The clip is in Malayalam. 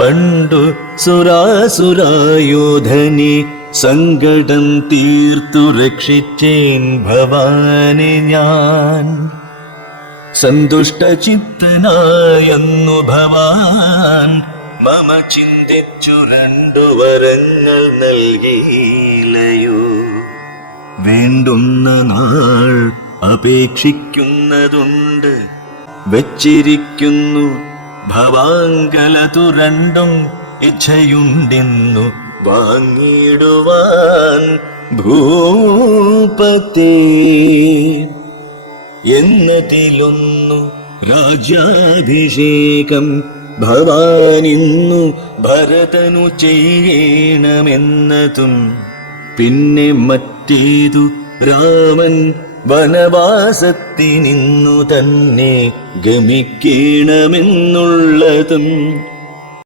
പണ്ടു സുരാസുരായോധനെ സങ്കടം തീർത്തു രക്ഷിച്ചേൻ ഭവാനെ ഞാൻ. സന്തുഷ്ടചിത്തനായെന്നു ഭവാൻ മമ ചിന്തിച്ചു 2 വരങ്ങൾ നൽകിയില്ലയോ. വേണ്ടുന്ന നാൾ അപേക്ഷിക്കുന്നതുണ്ട്, വെച്ചിരിക്കുന്നു ഭവാങ്കലതു 2 ഇച്ഛയുണ്ടെന്നു വാങ്ങിടുവാൻ ഭൂപതേ. എന്നതിലൊന്നു രാജ്യാഭിഷേകം ഭവാനിന്നു ഭരതനു ചെയ്യണമെന്നതും, പിന്നെ മറ്റേതു രാമൻ വനവാസത്തിനിന്നു തന്നെ ഗമിക്കണമെന്നുള്ളതും